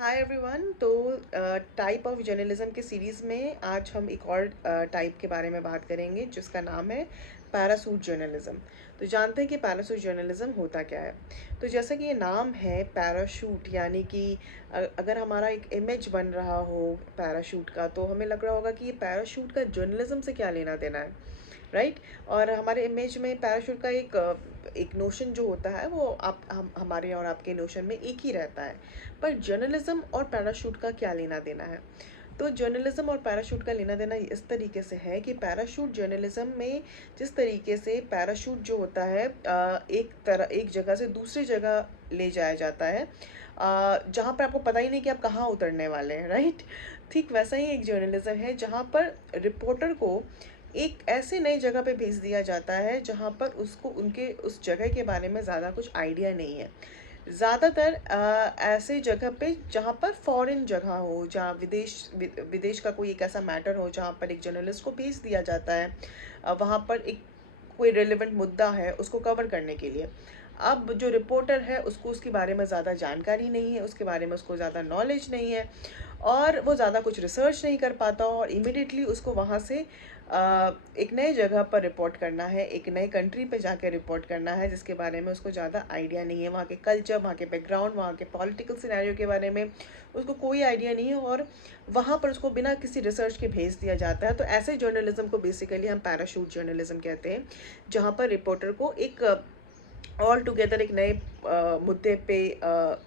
Hi everyone. तो type of journalism के series में आज हम एक और टाइप के बारे में बात करेंगे जिसका नाम है पैरासूट जर्नलिज्म। तो जानते हैं कि पैरासूट जर्नलिज्म होता क्या है। तो जैसा कि ये नाम है पैराशूट, यानी कि अगर हमारा एक इमेज बन रहा हो पैराशूट का, तो हमें लग रहा होगा कि ये पैराशूट का जर्नलिज्म से क्या लेना देना है, राइट। और हमारे इमेज में पैराशूट का एक नोशन जो होता है वो हमारे और आपके नोशन में एक ही रहता है। पर जर्नलिज्म और पैराशूट का क्या लेना देना है। तो जर्नलिज्म और पैराशूट का लेना देना इस तरीके से है कि पैराशूट जर्नलिज्म में जिस तरीके से पैराशूट जो होता है एक जगह से दूसरी जगह ले जाया जाता है, जहाँ पर आपको पता ही नहीं कि आप कहाँ उतरने वाले हैं, राइट। ठीक वैसा ही एक जर्नलिज्म है जहाँ पर रिपोर्टर को एक ऐसे नई जगह पे भेज दिया जाता है जहाँ पर उसको उनके उस जगह के बारे में ज़्यादा कुछ आइडिया नहीं है। ज़्यादातर ऐसे जगह पे जहाँ पर फॉरेन जगह हो, जहाँ विदेश का कोई एक ऐसा मैटर हो जहाँ पर एक जर्नलिस्ट को भेज दिया जाता है, वहाँ पर एक कोई रेलेवेंट मुद्दा है उसको कवर करने के लिए। अब जो रिपोर्टर है उसको उसके बारे में ज़्यादा जानकारी नहीं है, उसके बारे में उसको ज़्यादा नॉलेज नहीं है, और वो ज़्यादा कुछ रिसर्च नहीं कर पाता, और इमिडिएटली उसको वहाँ से एक नए जगह पर रिपोर्ट करना है, एक नए कंट्री पे जाके रिपोर्ट करना है जिसके बारे में उसको ज़्यादा आइडिया नहीं है। वहाँ के कल्चर, वहाँ के बैकग्राउंड, वहाँ के पॉलिटिकल सिनेरियो के बारे में उसको कोई आइडिया नहीं है, और वहाँ पर उसको बिना किसी रिसर्च के भेज दिया जाता है। तो ऐसे जर्नलिज्म को बेसिकली हम पैराशूट जर्नलिज्म कहते हैं, जहाँ पर रिपोर्टर को एक ऑल टुगेदर एक नए मुद्दे पे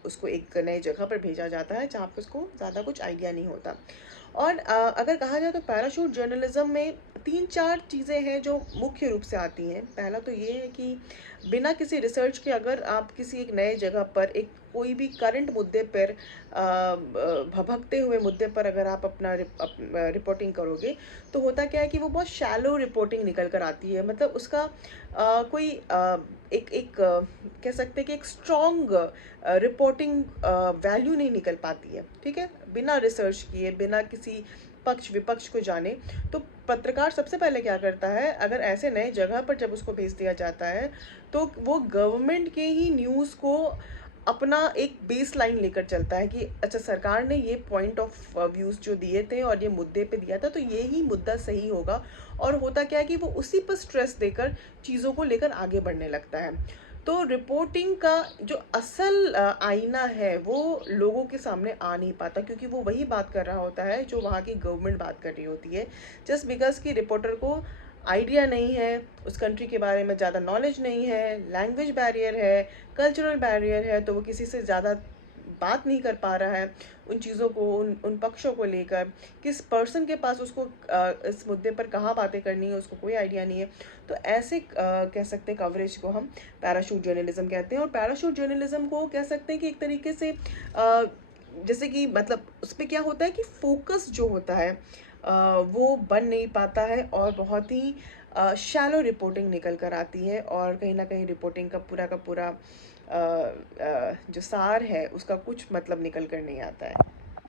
उसको एक नई जगह पर भेजा जाता है जहाँ पे उसको ज़्यादा कुछ आइडिया नहीं होता। और अगर कहा जाए तो पैराशूट जर्नलिज्म में तीन चार चीज़ें हैं जो मुख्य रूप से आती हैं। पहला तो ये है कि बिना किसी रिसर्च के अगर आप किसी एक नए जगह पर एक कोई भी करंट मुद्दे पर भभकते हुए मुद्दे पर अगर आप अपना रिपोर्टिंग करोगे, तो होता क्या है कि वो बहुत शैलो रिपोर्टिंग निकल कर आती है। मतलब उसका कोई एक एक कह सकते हैं कि एक स्ट्रॉन्ग रिपोर्टिंग वैल्यू नहीं निकल पाती है, ठीक है। बिना रिसर्च किए, बिना किसी पक्ष विपक्ष को जाने, तो पत्रकार सबसे पहले क्या करता है, अगर ऐसे नए जगह पर जब उसको भेज दिया जाता है तो वो गवर्नमेंट के ही न्यूज़ को अपना एक बेस लाइन लेकर चलता है कि अच्छा, सरकार ने ये पॉइंट ऑफ व्यूज़ जो दिए थे और ये मुद्दे पे दिया था, तो ये ही मुद्दा सही होगा। और होता क्या है कि वो उसी पर स्ट्रेस देकर चीज़ों को लेकर आगे बढ़ने लगता है। तो रिपोर्टिंग का जो असल आईना है वो लोगों के सामने आ नहीं पाता, क्योंकि वो वही बात कर रहा होता है जो वहाँ की गवर्नमेंट बात कर रही होती है। जस्ट बिकॉज कि रिपोर्टर को आइडिया नहीं है, उस कंट्री के बारे में ज़्यादा नॉलेज नहीं है, लैंग्वेज बैरियर है, कल्चरल बैरियर है, तो वो किसी से ज़्यादा बात नहीं कर पा रहा है उन चीज़ों को, उन पक्षों को लेकर। किस पर्सन के पास उसको इस मुद्दे पर कहाँ बातें करनी है उसको कोई आइडिया नहीं है। तो ऐसे कह सकते हैं कवरेज को हम पैराशूट जर्नलिज्म कहते हैं। और पैराशूट जर्नलिज्म को कह सकते हैं कि एक तरीके से जैसे कि मतलब उस पर क्या होता है कि फोकस जो होता है वो बन नहीं पाता है, और बहुत ही शैलो रिपोर्टिंग निकल कर आती है, और कहीं ना कहीं रिपोर्टिंग का पूरा जो सार है उसका कुछ मतलब निकल कर नहीं आता है।